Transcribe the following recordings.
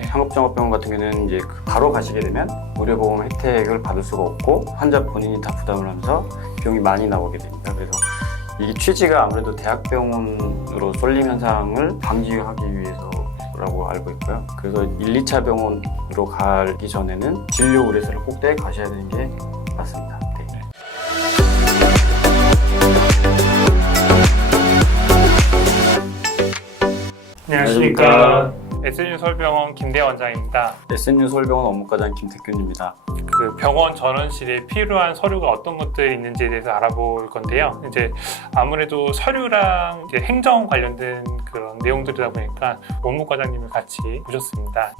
상업종합병원 같은 경우는 이제 바로 가시게 되면 의료보험 혜택을 받을 수가 없고 환자 본인이 다 부담을 하면서 비용이 많이 나오게 됩니다. 그래서 이게 취지가 아무래도 대학병원으로 쏠림 현상을 방지하기 위해서라고 알고 있고요. 그래서 1, 2차 병원으로 가기 전에는 진료 의뢰서를 꼭 떼 가셔야 되는 게 맞습니다. 네. 안녕하십니까. SNU 서울병원 김대원 원장입니다. SNU 서울병원 업무과장 김택균입니다. 그 병원 전원실에 필요한 서류가 어떤 것들이 있는지에 대해서 알아볼 건데요. 이제 아무래도 서류랑 이제 행정 관련된 그런 내용들이다 보니까 업무과장님을 같이 모셨습니다.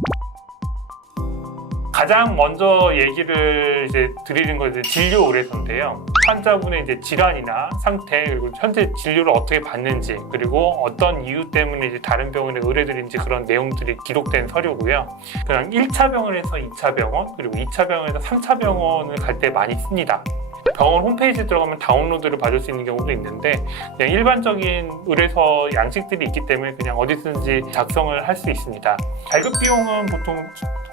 가장 먼저 얘기를 이제 드리는 건 이제 진료 의뢰서인데요. 환자분의 이제 질환이나 상태, 그리고 현재 진료를 어떻게 받는지, 그리고 어떤 이유 때문에 이제 다른 병원에 의뢰드린지 그런 내용들이 기록된 서류고요. 그냥 1차 병원에서 2차 병원, 그리고 2차 병원에서 3차 병원을 갈 때 많이 씁니다. 병원 홈페이지에 들어가면 다운로드를 받을 수 있는 경우도 있는데 그냥 일반적인 의뢰서 양식들이 있기 때문에 그냥 어디든지 작성을 할 수 있습니다. 발급 비용은 보통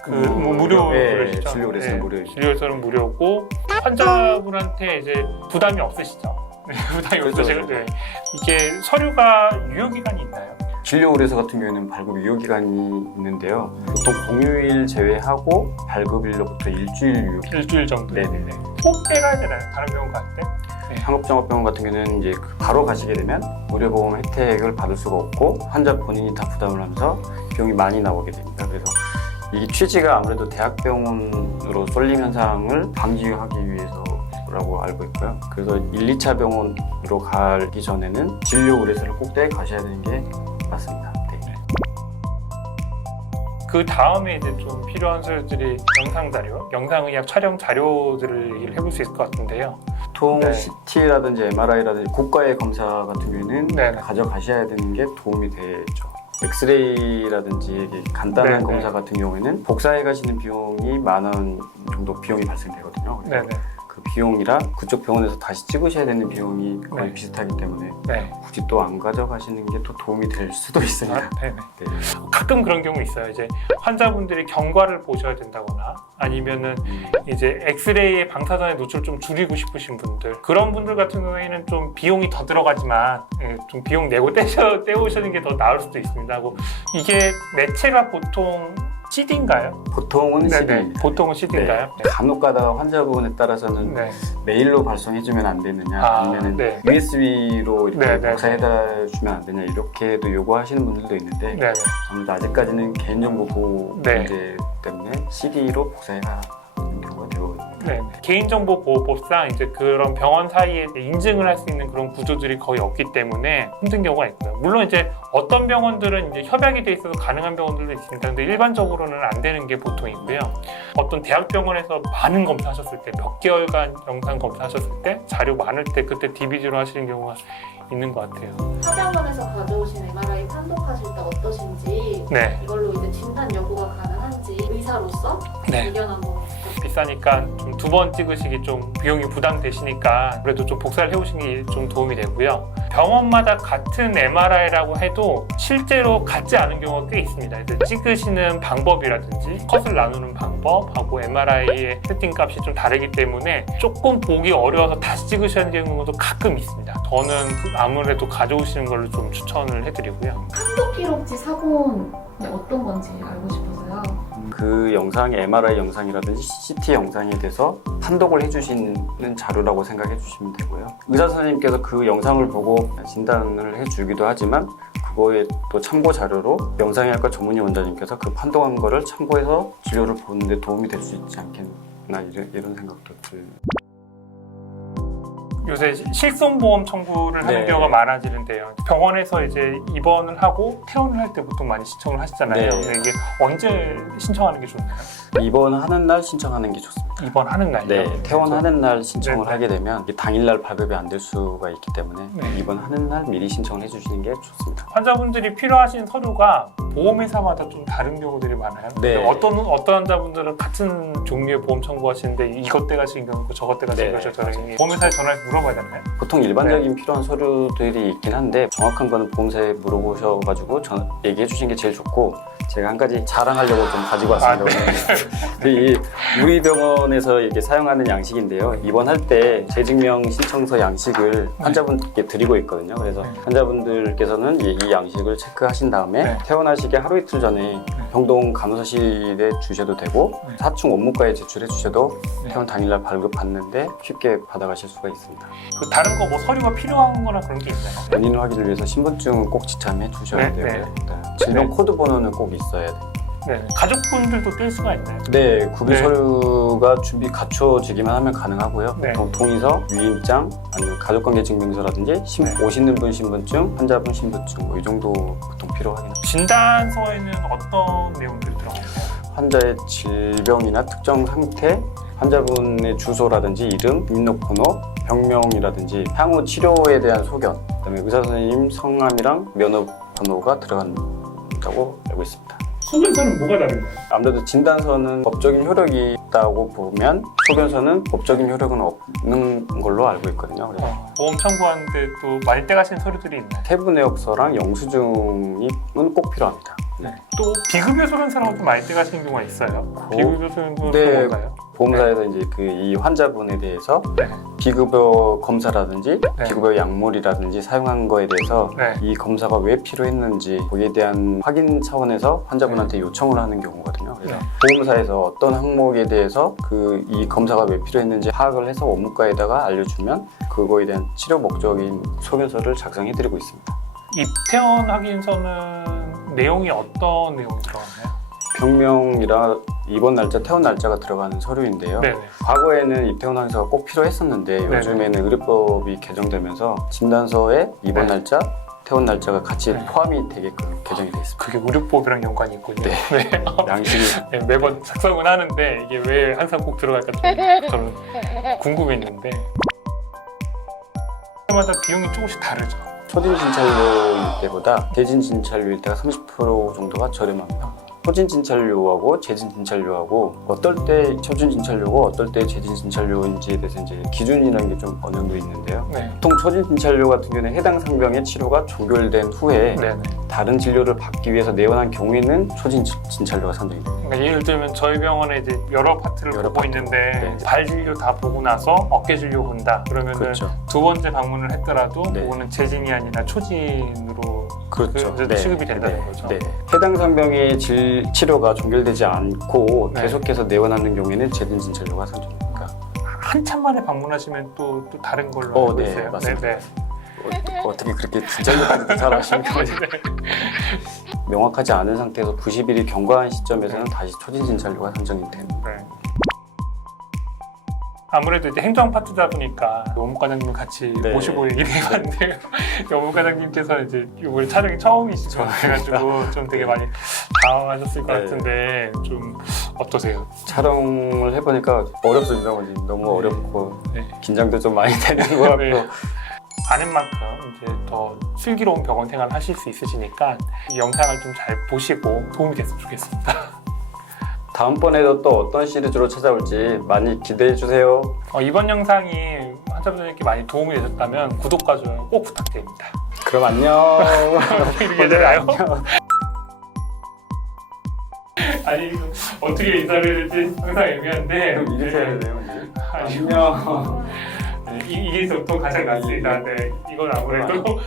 무료로 그러시죠? 진료 의뢰서는 무료입니다. 진료 의뢰서는 무료고 환자분한테 이제 부담이 없으시죠? 부담이 그렇죠. 없으시고 이게 서류가 유효기간이 있나요? 진료 의뢰서 같은 경우에는 발급 유효기간이 있는데요. 보통 공휴일 제외하고 발급일로부터 일주일 유효기간. 일주일 정도. 네네네. 꼭 빼가야 되나요? 다른 병원 갈 때? 상업종합병원 같은 경우는 이제 바로 가시게 되면 의료보험 혜택을 받을 수가 없고 환자 본인이 다 부담을 하면서 비용이 많이 나오게 됩니다. 그래서 이게 취지가 아무래도 대학병원으로 쏠림 현상을 방지하기 위해서라고 알고 있고요. 그래서 1, 2차 병원으로 가기 전에는 진료 의뢰서를 꼭 떼 가셔야 되는 게 맞습니다. 네. 그 다음에 이제 좀 필요한 서류들이 영상 자료, 영상의학 촬영 자료들을 얘기를 해볼 수 있을 것 같은데요. 보통 네. CT라든지 MRI라든지 고가의 검사 같은 경우에는 네네. 가져가셔야 되는 게 도움이 되죠. 엑스레이라든지 이게 간단한 네네. 검사 같은 경우에는 복사해 가시는 비용이 10,000원 정도 비용이 발생되거든요. 그래서 네네. 그 비용이랑 그쪽 병원에서 다시 찍으셔야 되는 비용이 거의 네. 비슷하기 때문에 네. 굳이 또 안 가져가시는 게 또 도움이 될 수도 있습니다. 네네. 네. 가끔 그런 경우 있어요. 이제 환자분들이 경과를 보셔야 된다거나 아니면은 이제 엑스레이의 방사선의 노출 좀 줄이고 싶으신 분들, 그런 분들 같은 경우에는 좀 비용이 더 들어가지만 좀 비용 내고 떼오시는 게 더 나을 수도 있습니다. 하고 이게 매체가 보통 CD인가요? 보통은 네네. CD입니다. 보통은 CD인가요? 간혹 가다가 환자분에 따라서는 네. 메일로 발송해주면 안 되느냐, 아, 아니면 네. USB로 이렇게 네, 네, 복사해다 주면 안 되냐, 이렇게도 요구하시는 분들도 있는데 네네. 아무래도 아직까지는 개인정보 보호 네. 문제 때문에 CD로 복사해가는 경우가 되거든요. 네. 개인정보보호법상 이제 그런 병원 사이에 인증을 할 수 있는 그런 구조들이 거의 없기 때문에 힘든 경우가 있고요. 물론 이제 어떤 병원들은 이제 협약이 돼 있어서 가능한 병원들도 있습니다. 근데 일반적으로는 안 되는 게 보통이고요. 어떤 대학병원에서 많은 검사하셨을 때, 몇 개월간 영상 검사하셨을 때, 자료 많을 때 그때 DBG로 하시는 경우가 있는 것 같아요. 타병원에서 가져오신 MRI 판독하실 때 어떠신지, 네. 이걸로 이제 진단 여부가 가능한지 의사로서 네. 의견 한번 비싸니까 좀 2번 찍으시기 좀 비용이 부담되시니까 그래도 좀 복사를 해오시는 게 좀 도움이 되고요. 병원마다 같은 MRI라고 해도 실제로 같지 않은 경우가 꽤 있습니다. 그래서 찍으시는 방법이라든지 컷을 나누는 방법하고 MRI의 세팅 값이 좀 다르기 때문에 조금 보기 어려워서 다시 찍으셔야 하는 경우도 가끔 있습니다. 저는 아무래도 가져오시는 걸로 좀 추천을 해드리고요. 판독 기록지 사본 어떤 건지 알고 싶어서요. 그 영상이 MRI 영상이라든지 CT 영상에 대해서 판독을 해주시는 자료라고 생각해 주시면 되고요. 의사 선생님께서 그 영상을 보고 진단을 해주기도 하지만 그거에 또 참고 자료로 영상의학과 전문의 원장님께서 그 판독한 거를 참고해서 진료를 보는데 도움이 될 수 있지 않겠나 이런 생각도 듭니다. 요새 실손보험 청구를 하는 네. 경우가 많아지는데요. 병원에서 이제 입원을 하고 퇴원을 할 때 보통 많이 신청을 하시잖아요. 네. 근데 이게 언제 신청하는 게 좋나요? 입원하는 날 신청하는 게 좋습니다. 입원하는 날이요? 네, 퇴원하는 날 신청을 네. 하게 되면 이게 당일날 발급이 안 될 수가 있기 때문에 네. 입원하는 날 미리 신청을 해주시는 게 좋습니다. 환자분들이 필요하신 서류가 보험회사마다 좀 다른 경우들이 많아요. 네. 어떤 환자분들은 같은 종류의 보험 청구하시는데 이것 때 가신 경우 있고 저것 때 가신 네. 경우 있고 보험회사에 전화해서 물어봐야 되나요? 보통 일반적인 필요한 서류들이 있긴 한데 정확한 거는 보험사에 물어보셔가지고 얘기해 주시는 게 제일 좋고 제가 한 가지 자랑하려고 좀 가지고 왔습니다. 이 우리 병원에서 이렇게 사용하는 양식인데요. 입원할 때 재증명 신청서 양식을 환자분들께 드리고 있거든요. 그래서 환자분들께서는 이 양식을 체크하신 다음에 퇴원하시기 하루 이틀 전에 병동 간호사실에 주셔도 되고 4층 원무과에 제출해 주셔도 퇴원 당일날 발급받는데 쉽게 받아가실 수가 있습니다. 그 다른 거 뭐 서류가 필요한 거나 그런 게 있나요? 원인 확인을 위해서 신분증은 꼭 지참해 주셔야 돼요. 네. 질병 코드 번호는 꼭 있어야 돼요. 네. 가족분들도 뗄 수가 있나요? 네, 구비 서류가 준비 갖춰지기만 하면 가능하고요. 네. 보통 동의서, 위임장, 아니면 가족관계증명서라든지 오시는 분 신분증, 환자분 신분증 뭐 이 정도 보통 필요하긴 합니다. 진단서에는 어떤 내용들이 들어가나요? 환자의 질병이나 특정 상태, 환자분의 주소라든지 이름, 등록번호, 병명이라든지 향후 치료에 대한 소견, 그다음에 의사 선생님 성함이랑 면허번호가 들어간다고 알고 있습니다. 소견서는 뭐가 다른가요? 아무래도 진단서는 법적인 효력이 있다고 보면 소견서는 법적인 효력은 없는 걸로 알고 있거든요. 그래서 보험 청구하는데 또 많이 떼가시는 서류들이 있나요? 태부 내역서랑 영수증은 꼭 필요합니다. 네. 또 비급여 소견서라고 좀 많이 떼가시는 경우가 있어요. 비급여 소견서는 네. 뭔가요? 보험사에서 이제 이 환자분에 대해서 네. 비급여 검사라든지 네. 비급여 약물이라든지 사용한 거에 대해서 네. 이 검사가 왜 필요했는지 거기에 대한 확인 차원에서 환자분한테 요청을 하는 경우거든요. 그래서 네. 보험사에서 어떤 항목에 대해서 이 검사가 왜 필요했는지 파악을 해서 원무과에다가 알려주면 그거에 대한 치료 목적인 소견서를 작성해드리고 있습니다. 입퇴원 확인서는 내용이 어떤 내용이 들어가나요? 병명이랑 입원 날짜, 퇴원 날짜가 들어가는 서류인데요. 네네. 과거에는 입퇴원 확인서가 꼭 필요했었는데 네네. 요즘에는 의료법이 개정되면서 진단서에 입원 네. 날짜, 퇴원 날짜가 같이 네. 포함이 되게끔 개정이 돼 있습니다. 그게 의료법이랑 연관이 있군요. 네. 양식이 네, 매번 작성은 하는데 이게 왜 항상 꼭 들어갈까 좀 저는 궁금했는데 때마다 비용이 조금씩 다르죠. 초진 진찰료일 때보다 대진 진찰료일 때가 30% 정도가 저렴합니다. 초진 진찰료하고 재진 진찰료하고 어떨 때 초진 진찰료고 어떨 때 재진 진찰료인지에 대해서 이제 기준이라는 게 좀 어느 정도 있는데요. 네. 보통 초진 진찰료 같은 경우는 해당 상병의 치료가 종결된 후에 네네. 다른 진료를 받기 위해서 내원한 경우에는 초진 진찰료가 산정이 됩니다. 그러니까 예를 들면 저희 병원에 이제 여러 파트를 여러 보고 파트. 있는데 네. 발 진료 다 보고 나서 어깨 진료 본다. 그러면은 그렇죠. 두 번째 방문을 했더라도 네. 그거는 재진이 아니라 초진으로 그렇죠. 그래서 취급이 된다는 거죠. 네. 해당 상병의 치료가 종결되지 않고 네. 계속해서 내원하는 경우에는 재진 진찰료가 산정됩니다. 한참 만에 방문하시면 또 다른 걸로 알고 네, 있어요. 맞습니다. 네. 어떻게 그렇게 진찰료까지 잘 아십니까? 명확하지 않은 상태에서 90일이 경과한 시점에서는 다시 초진 진찰료가 산정이 됩니다. 네. 아무래도 이제 행정 파트다 보니까 원무과장님 같이 네. 모시고 얘기를 해봤는데요. 원무과장님께서 이제 이번에 촬영이 처음이시죠. 그래가지고 좀 되게 많이 당황하셨을 것 네. 같은데 좀 어떠세요? 촬영을 해보니까 어렵습니다. 너무 어렵고 네. 긴장도 좀 많이 되는 것 같고 네. 아는 만큼 이제 더 슬기로운 병원 생활 하실 수 있으시니까 이 영상을 좀 잘 보시고 도움이 됐으면 좋겠습니다. 다음번에도 또 어떤 시리즈로 찾아올지 많이 기대해 주세요. 이번 영상이 환자분들께 많이 도움이 되셨다면 구독과 좋아요 꼭 부탁드립니다. 그럼 안녕. 이렇게 되나요? 아니 어떻게 인사를 해야 될지 항상 애매한데 이렇게 해야 돼요. 아니, 안녕. 이게 보통 가장 낫습니다. 네, 이건 아무래도